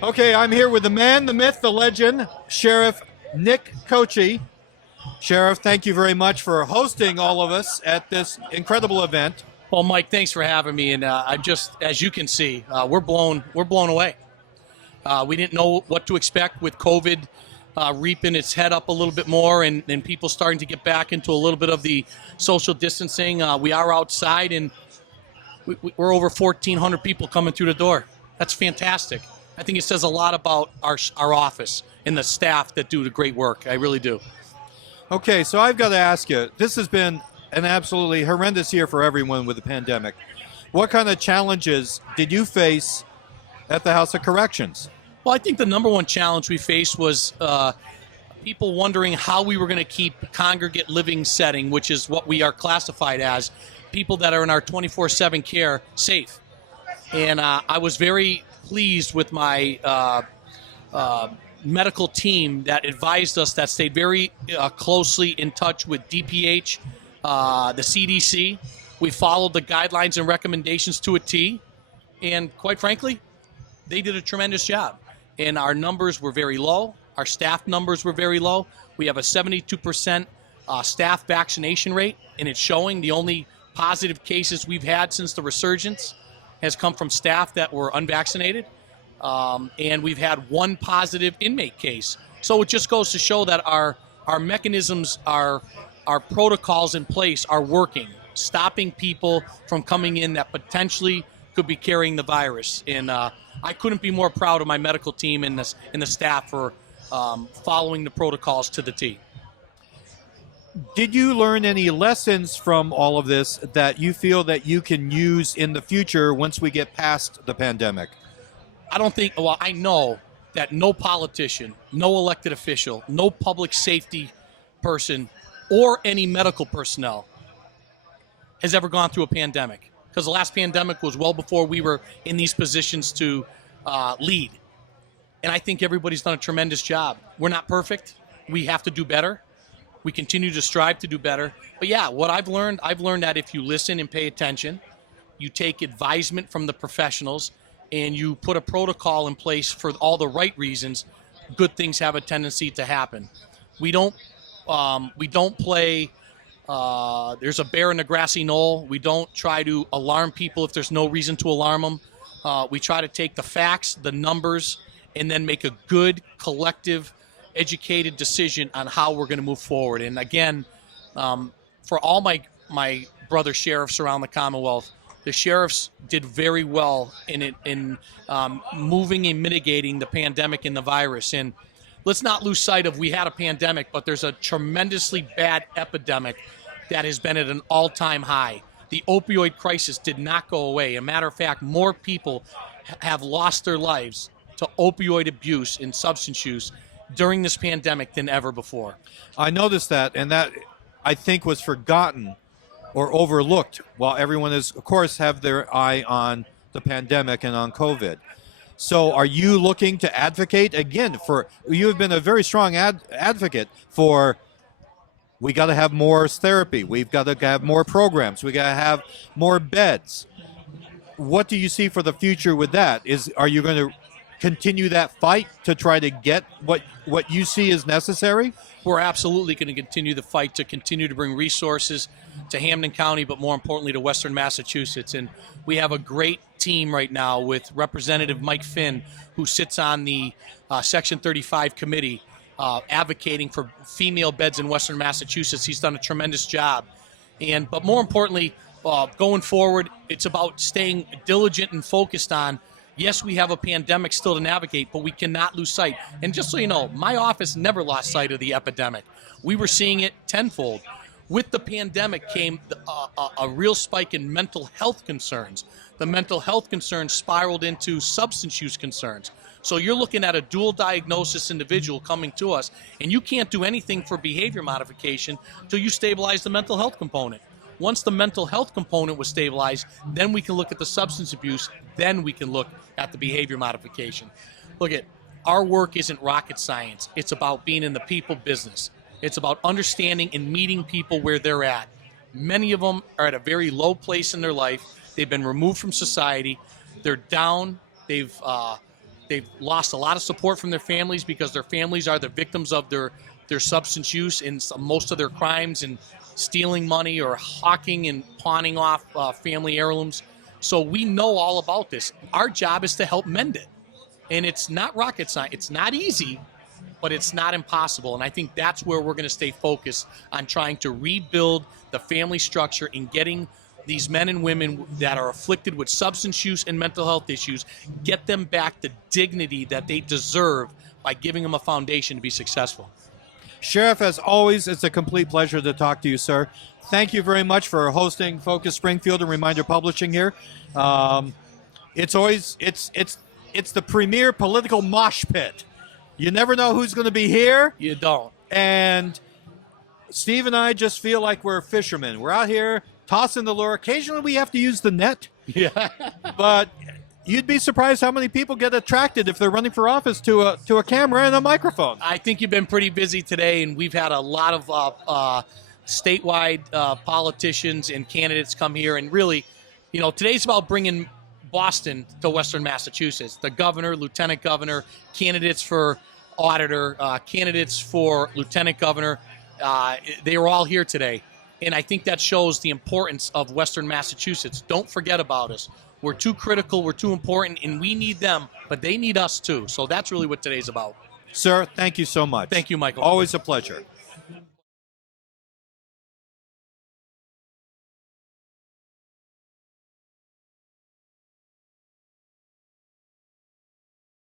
Okay, I'm here with the man, the myth, the legend, Sheriff Nick Cocchi. Sheriff, thank you very much for hosting all of us at this incredible event. Well, Mike, thanks for having me. And I'm just, as you can see, we're blown away. We didn't know what to expect with COVID reaping its head up a little bit more, and people starting to get back into a little bit of the social distancing. We are outside, and we're over 1,400 people coming through the door. That's fantastic. I think it says a lot about our office and the staff that do the great work. I really do. Okay, so I've got to ask you, this has been an absolutely horrendous year for everyone with the pandemic. What kind of challenges did you face at the House of Corrections? Well, I think the number one challenge we faced was people wondering how we were going to keep congregate living setting, which is what we are classified as, people that are in our 24/7 care, safe. And I was very pleased with my medical team that advised us, that stayed very closely in touch with DPH, the CDC. We followed the guidelines and recommendations to a T. And quite frankly, they did a tremendous job. And our numbers were very low. Our staff numbers were very low. We have a 72% staff vaccination rate, and it's showing. The only positive cases we've had since the resurgence has come from staff that were unvaccinated. And we've had one positive inmate case. So it just goes to show that our mechanisms, our protocols in place are working, stopping people from coming in that potentially could be carrying the virus. And I couldn't be more proud of my medical team and the staff for following the protocols to the T. Did you learn any lessons from all of this that you feel that you can use in the future once we get past the pandemic? I know that no politician, no elected official, no public safety person, or any medical personnel has ever gone through a pandemic. Because the last pandemic was well before we were in these positions to lead. And I think everybody's done a tremendous job. We're not perfect. We have to do better. We continue to strive to do better. But yeah, what I've learned that if you listen and pay attention, you take advisement from the professionals, and you put a protocol in place for all the right reasons, good things have a tendency to happen. We don't play, there's a bear in the grassy knoll. We don't try to alarm people if there's no reason to alarm them. We try to take the facts, the numbers, and then make a good, collective, educated decision on how we're going to move forward. And again, for all my brother sheriffs around the Commonwealth, the sheriffs did very well in moving and mitigating the pandemic and the virus. And let's not lose sight of, we had a pandemic, but there's a tremendously bad epidemic that has been at an all-time high. The opioid crisis did not go away. As a matter of fact, more people have lost their lives to opioid abuse and substance use during this pandemic than ever before. I noticed that, and that I think was forgotten or overlooked while everyone is, of course, have their eye on the pandemic and on COVID. So are you looking to advocate again you have been a very strong advocate for, we got to have more therapy, we've got to have more programs, we got to have more beds. What do you see for the future with that? Are you going to continue that fight to try to get what you see is necessary? We're absolutely going to continue the fight to continue to bring resources to Hampden County, but more importantly to Western Massachusetts. And we have a great team right now with Representative Mike Finn, who sits on the Section 35 committee advocating for female beds in Western Massachusetts. He's done a tremendous job. But more importantly, going forward, it's about staying diligent and focused on, yes, we have a pandemic still to navigate, but we cannot lose sight. And just so you know, my office never lost sight of the epidemic. We were seeing it tenfold. With the pandemic came a real spike in mental health concerns. The mental health concerns spiraled into substance use concerns. So you're looking at a dual diagnosis individual coming to us, and you can't do anything for behavior modification until you stabilize the mental health component. Once the mental health component was stabilized, then we can look at the substance abuse, then we can look at the behavior modification. Look, our work isn't rocket science. It's about being in the people business. It's about understanding and meeting people where they're at. Many of them are at a very low place in their life. They've been removed from society. They're down. They've They've lost a lot of support from their families because their families are the victims of their substance use and most of their crimes and stealing money or hawking and pawning off family heirlooms. So we know all about this. Our job is to help mend it. And it's not rocket science. It's not easy, but it's not impossible. And I think that's where we're going to stay focused on trying to rebuild the family structure and getting these men and women that are afflicted with substance use and mental health issues, get them back the dignity that they deserve by giving them a foundation to be successful. Sheriff, as always, it's a complete pleasure to talk to you, sir. Thank you very much for hosting Focus Springfield and Reminder Publishing here. It's the premier political mosh pit. You never know who's going to be here. You don't. And Steve and I just feel like we're fishermen. We're out here tossing the lure. Occasionally we have to use the net. Yeah. But you'd be surprised how many people get attracted if they're running for office to a camera and a microphone. I think you've been pretty busy today, and we've had a lot of statewide politicians and candidates come here. And really, today's about bringing Boston to Western Massachusetts. The governor, lieutenant governor, candidates for auditor, candidates for lieutenant governor, they were all here today. And I think that shows the importance of Western Massachusetts. Don't forget about us. We're too critical, we're too important, and we need them, but they need us too. So that's really what today's about. Sir, thank you so much. Thank you, Michael. Always a pleasure.